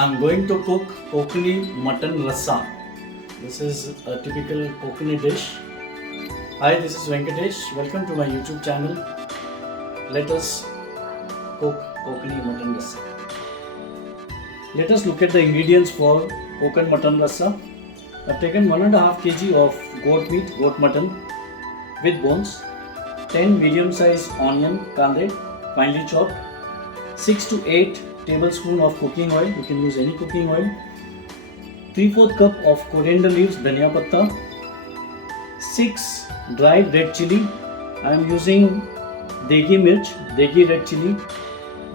I'm going to cook Konkani Mutton Rassa. This is a typical Konkani dish. Hi, this is Venkatesh. Welcome to my YouTube channel. Let us cook Konkani Mutton Rassa. Let us look at the ingredients for Kokan Mutton Rassa. I've taken 1.5 kg of goat meat, goat mutton with bones, 10 medium-sized onion, kande, finely chopped, 6 to 8 tablespoons of cooking oil. You can use any cooking oil. 3/4 cup of coriander leaves, Dhaniya patta, 6 dried red chili. I am using Degi mirch, Degi red chili,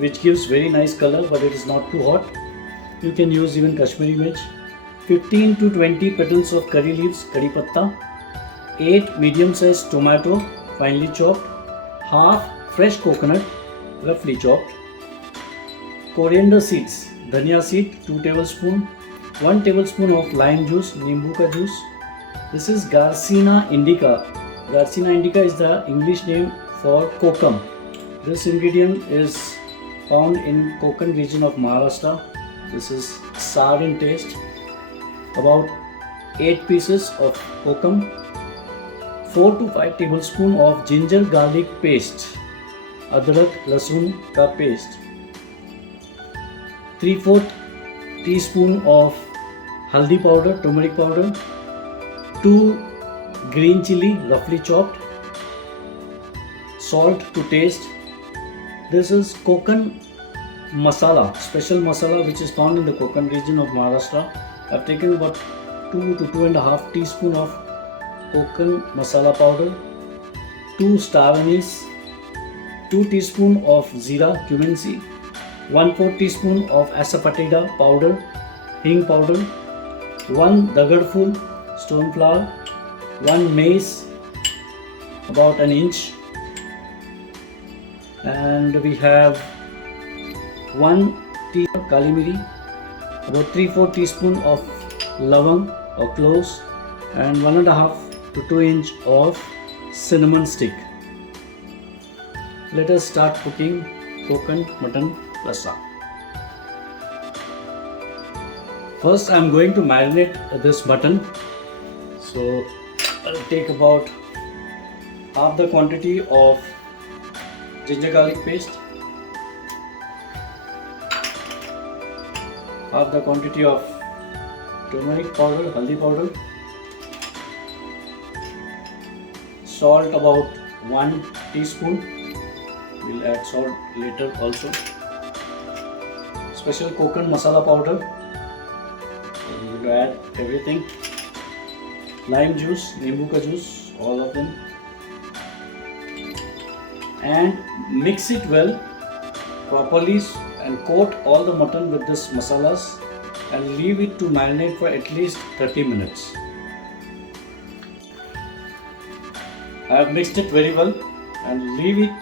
which gives very nice color, but it is not too hot. You can use even Kashmiri mirch. 15 to 20 petals of curry leaves, Kadipatta, 8 medium-sized tomato, finely chopped, half fresh coconut, roughly chopped, coriander seeds, dhaniya seed 2 tablespoons, 1 tablespoon of lime juice, nimbu ka juice. This is Garciana Indica. Garciana Indica is the English name for Kokum. This ingredient is found in Konkan region of Maharashtra. This is sour in taste. About 8 pieces of Kokum, 4 to 5 tablespoons of ginger garlic paste, adrak lasun ka paste, 3/4 teaspoon of haldi powder, turmeric powder, 2 green chili roughly chopped, salt to taste. This is Kokan masala, special masala which is found in the Konkan region of Maharashtra. I've taken about 2 to 2.5 teaspoon of Kokan masala powder, 2 star anise, 2 teaspoon of zira cumin seed, 1/4 teaspoon of asafoetida powder, hing powder, 1 dagadful stone flour, 1 mace about an inch, and we have 1 teaspoon kali miri, about 3/4 teaspoon of lavang or cloves, and 1.5 to 2 inch of cinnamon stick. Let us start cooking Kokan Mutton Rassa. First I am going to marinate this mutton. So I'll take about half the quantity of ginger garlic paste, half the quantity of turmeric powder, haldi powder, salt about 1 teaspoon. We'll add salt later also. Special Kokan masala powder. We'll add everything. Lime juice, nimbu ka juice, all of them, and mix it well properly and coat all the mutton with this masalas and leave it to marinate for at least 30 minutes. I have mixed it very well and leave it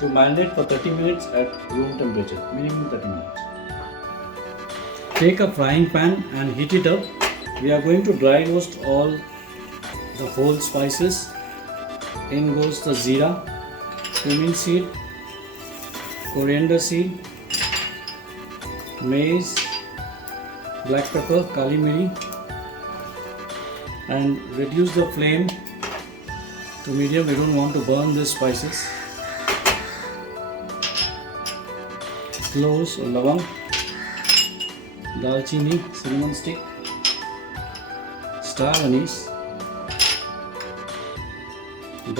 to marinate for 30 minutes at room temperature, minimum 30 minutes. Take a frying pan and heat it up. We are going to dry roast all the whole spices. In goes the zira, cumin seed, coriander seed, mace, black pepper, kali miri, and reduce the flame to medium. We don't want to burn these spices. Cloves or lavang, dalchini, cinnamon stick, star anise,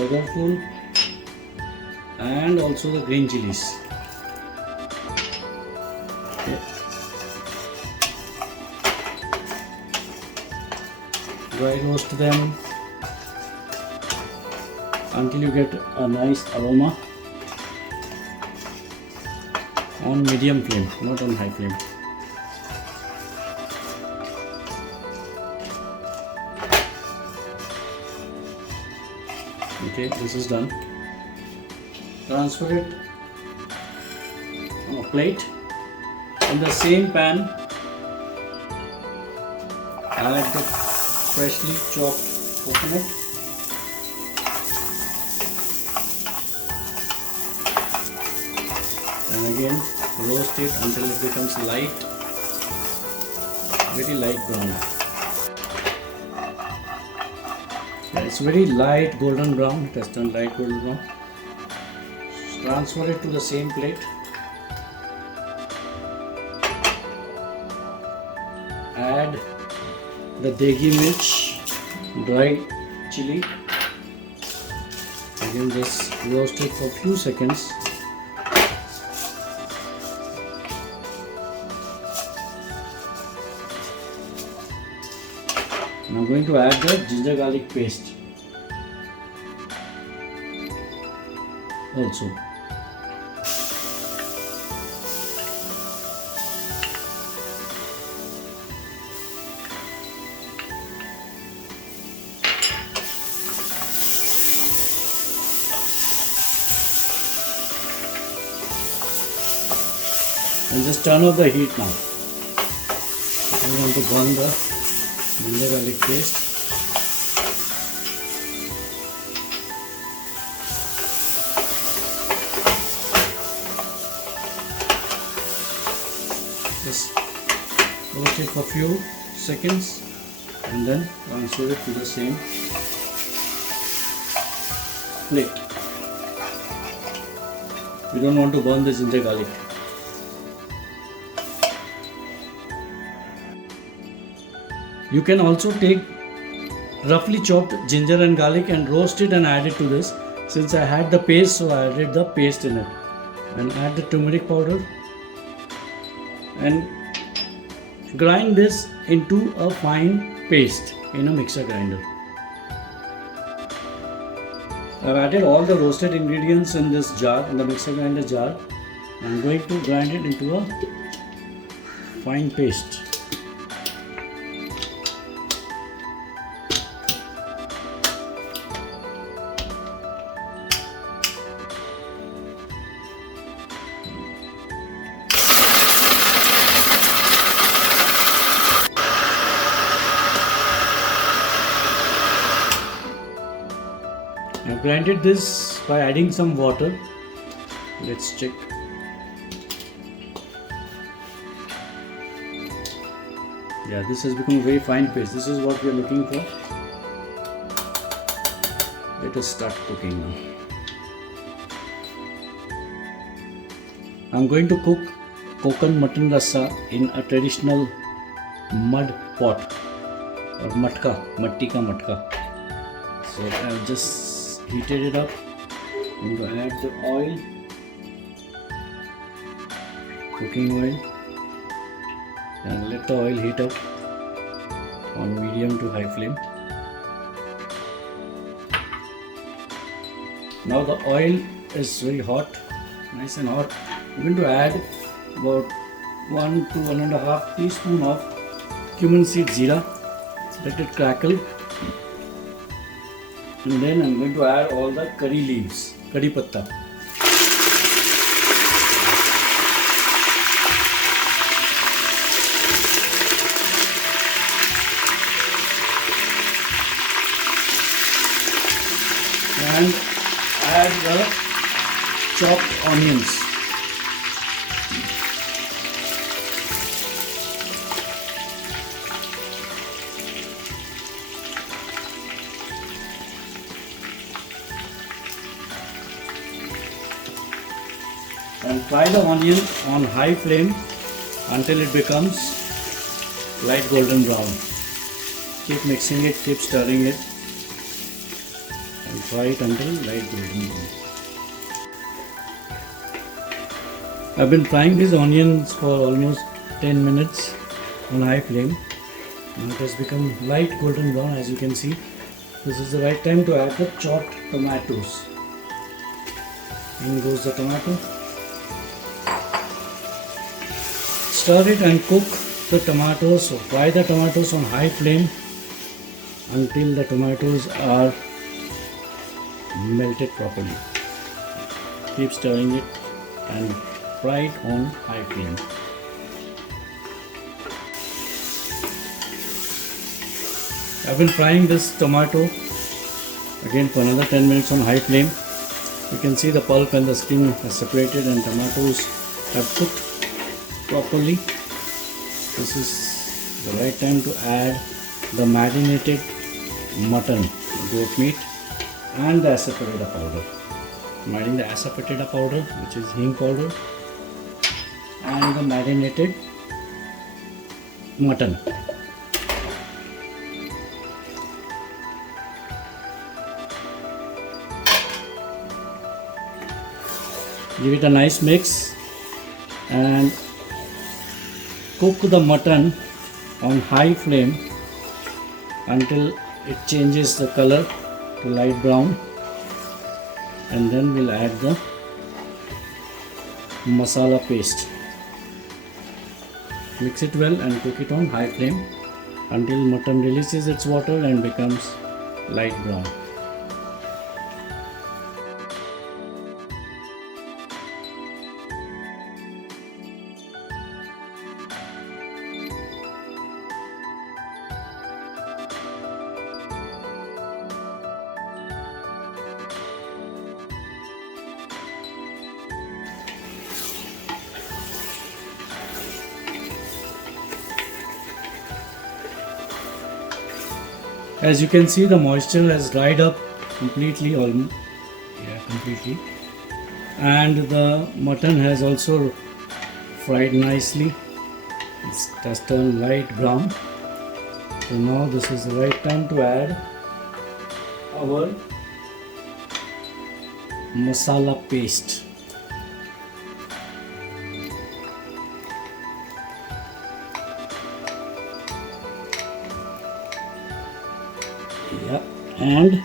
dagarful, and also the green chilies. Okay. Dry roast them until you get a nice aroma on medium flame, not on high flame. Okay, this is done. Transfer it on a plate. In the same pan, add the freshly chopped coconut, and again roast it until it becomes light. very light brown. Yeah, it's very light golden brown. It has turned light golden brown. Transfer it to the same plate. Add the Degi mirch, dry chili. Again, just roast it for a few seconds. Now I'm going to add the ginger garlic paste also. And just turn off the heat now. I want to burn the ginger garlic paste. Just roast it for a few seconds and then transfer it to the same plate. We don't want to burn the ginger garlic. You can also take roughly chopped ginger and garlic and roast it and add it to this. Since I had the paste, so I added the paste in it. And add the turmeric powder and grind this into a fine paste in a mixer grinder. I've added all the roasted ingredients in this jar, in the mixer grinder jar. I'm going to grind it into a fine paste. I've grinded this by adding some water. Let's check. Yeah, this has become a very fine paste. This is what we are looking for. Let us start cooking now. I'm going to cook Kokum Mutton Rassa in a traditional mud pot or matka, matti ka matka. So I've just heated it up. I'm going to add the oil, cooking oil, and let the oil heat up on medium to high flame. Now the oil is very hot, nice and hot. I'm going to add about 1 to 1.5 teaspoon of cumin seed jeera. Let it crackle. And then I'm going to add all the curry leaves, Kadipatta. And add the chopped onions. And fry the onion on high flame until it becomes light golden brown. Keep mixing it, keep stirring it, and fry it until light golden brown. I've been frying these onions for almost 10 minutes on high flame. And it has become light golden brown, as you can see. This is the right time to add the chopped tomatoes. In goes the tomato. Stir it and cook the tomatoes. So fry the tomatoes on high flame until the tomatoes are melted properly. Keep stirring it and fry it on high flame. I've been frying this tomato again for another 10 minutes on high flame. You can see the pulp and the skin are separated and tomatoes have cooked properly. This is the right time to add the marinated mutton, goat meat, and the asafoetida powder. I'm adding the asafoetida powder, which is hing powder, and the marinated mutton. Give it a nice mix and cook the mutton on high flame until it changes the color to light brown, and then we'll add the masala paste. Mix it well and cook it on high flame until mutton releases its water and becomes light brown. As you can see, the moisture has dried up completely, completely, and the mutton has also fried nicely. It has turned light brown. So now this is the right time to add our masala paste. Yeah, and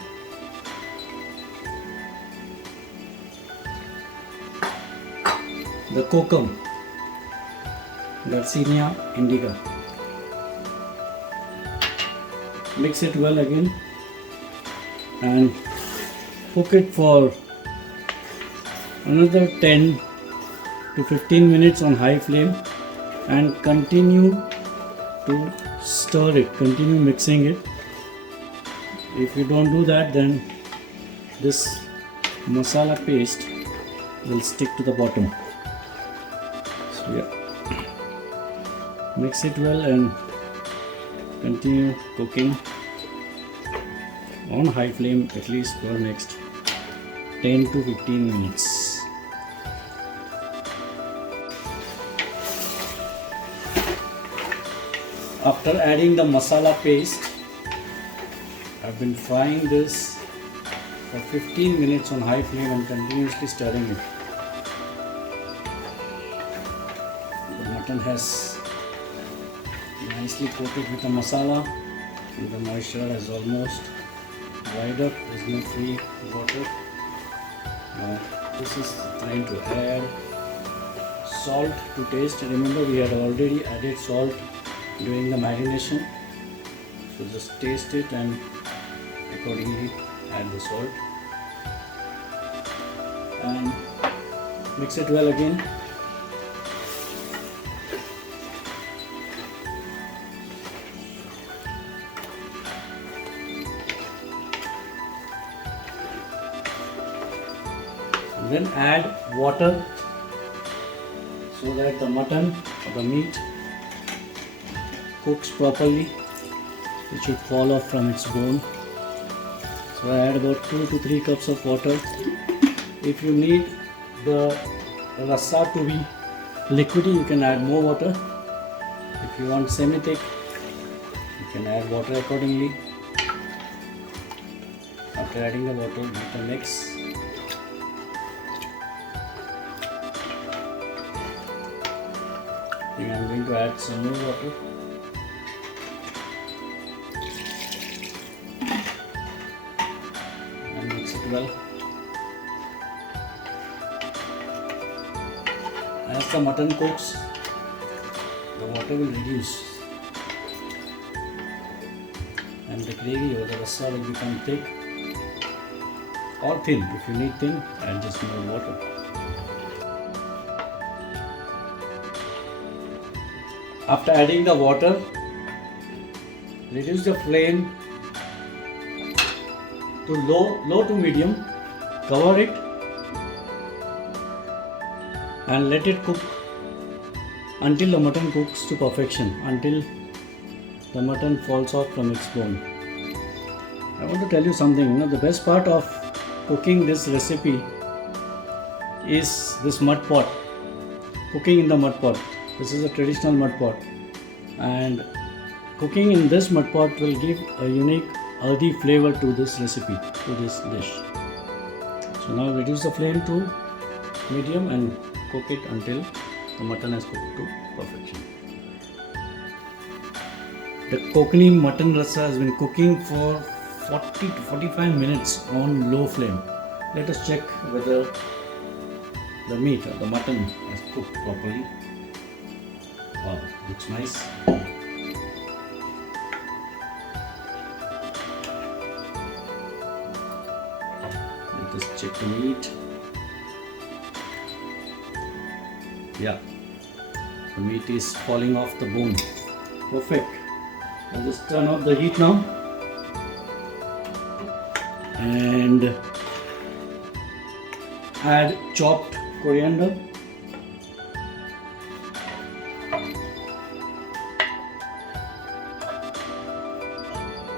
the Kokum, Garciana Indica. Mix it well again and cook it for another 10 to 15 minutes on high flame, and continue to stir it, continue mixing it. If you don't do that, then this masala paste will stick to the bottom. So yeah, mix it well and continue cooking on high flame at least for next 10 to 15 minutes. After adding the masala paste, I've been frying this for 15 minutes on high flame and continuously stirring it. The mutton has nicely coated with the masala and the moisture has almost dried up. There's no free water. Now this is the time to add salt to taste. Remember, we had already added salt during the marination, so just taste it and accordingly add the salt and mix it well again. And then add water so that the mutton or the meat cooks properly. It should fall off from its bone. So I add about 2 to 3 cups of water. If you need the rasa to be liquidy, you can add more water. If you want semi-thick, you can add water accordingly. After adding the water, give the mix. I think I'm going to add some more water. Well, as the mutton cooks, the water will reduce and the gravy or the rasa will become thick or thin. If you need thin, add just more water. After adding the water, reduce the flame to low to medium, cover it and let it cook until the mutton cooks to perfection, until the mutton falls off from its bone. I want to tell you something. The best part of cooking this recipe is this mud pot. Cooking in the mud pot. This is a traditional mud pot, and cooking in this mud pot will give a unique earthy flavor to this recipe, to this dish. So now reduce the flame to medium and cook it until the mutton has cooked to perfection. The Konkani Mutton Rassa has been cooking for 40 to 45 minutes on low flame. Let us check whether the meat or the mutton has cooked properly. Wow, looks nice. Let us check the meat. Yeah, the meat is falling off the bone. Perfect. I'll just turn off the heat now and add chopped coriander.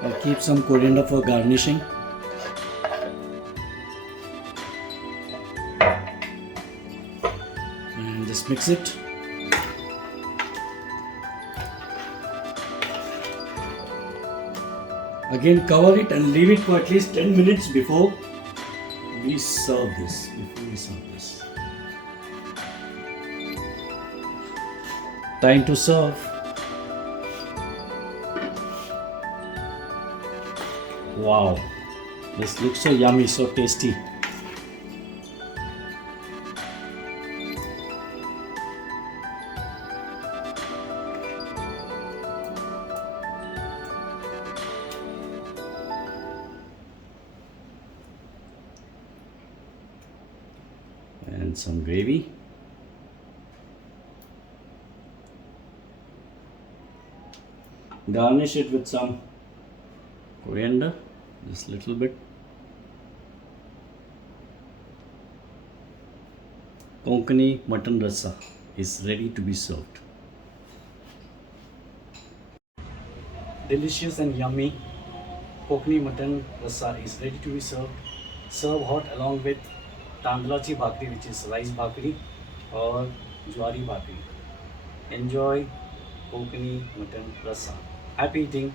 I'll keep some coriander for garnishing. And just mix it. Again, cover it and leave it for at least 10 minutes before we serve this. Time to serve. Wow, this looks so yummy, so tasty. And some gravy. Garnish it with some coriander, just a little bit. Konkani Mutton Rassa is ready to be served. Delicious and yummy Konkani Mutton Rassa is ready to be served. Serve hot along with तांदळाची bhakri, which is rice bhakri, or jwari bhakri. Enjoy Konkani Mutton Rassa. Happy eating.